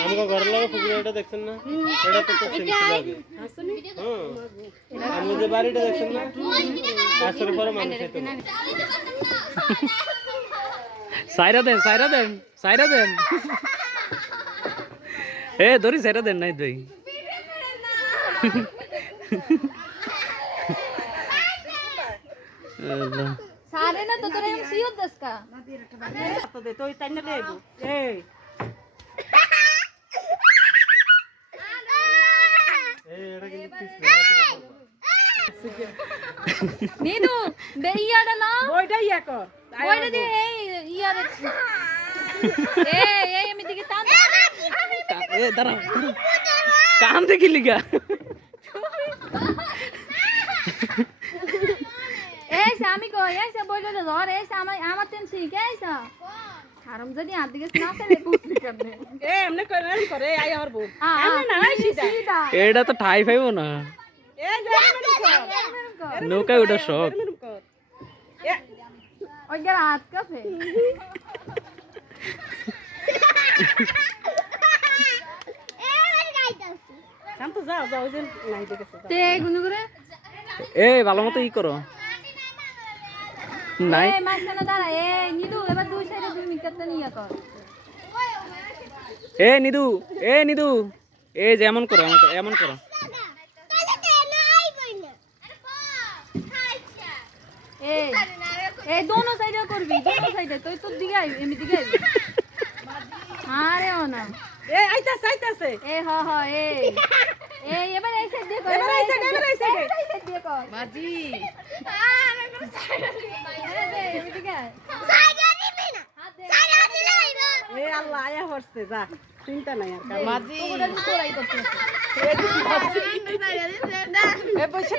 हमको घर लगा फुगड़ी এটা দেখছেন না এটা তো সিম্পল লাগে হ্যাঁ আমাদের বাড়িটা দেখছেন না আসলে পরে মানুষ খেতে সাইরা দেন এ ধরি সাইরা দেন নাই দই सारे ना तो तेरे हम सियो दस का तो दे तो इतना ले गो ए এটা কিন্তু नीनू दे ইয়াটা না বইটা ইয়া কর ওইটা দে এই ইয়ার এই আমি দিকে টান এ দাঁড়া কাম দেখি লিগা এই স্বামী কই এই সব বইটা ধর এই আমার তেন শিখে আইছা হারাম যদি হাত দিকে না ফেলে কুস্তি করবে এ এমনে করে আই আমার বউ এমনে না সিধা এটা তো ঠাই পাইবো না এ যে নৌকায় ওটা শখ এ ওই গের হাত কাফে শান্ত যাও যাও যে নাই দেখেছে তে গুনু করে এ ভালো মতো ই করো নাই এই মাঝখানে দাঁড়া এই নিদু এবার দুই সাইডে দুই মিটারটা নিয়ে কর এ নিদু এ যেমন করো এমন করো এই দোনো সাইডে করবি দোনো সাইডে তুই তোর দিকে আইবি এমনি দিকে আইবি আরে ও না এ আইতাছে এ হ হ এই এবার এই সাইড দিয়ে কর এবার এই সাইড দিয়ে কর মাজি আরে দে এমনি দিকে এ আল্লাহ আয়া হচ্ছে যা চিন্তা নাই আর মাজি ওটা তোরাই করছিস এ বসে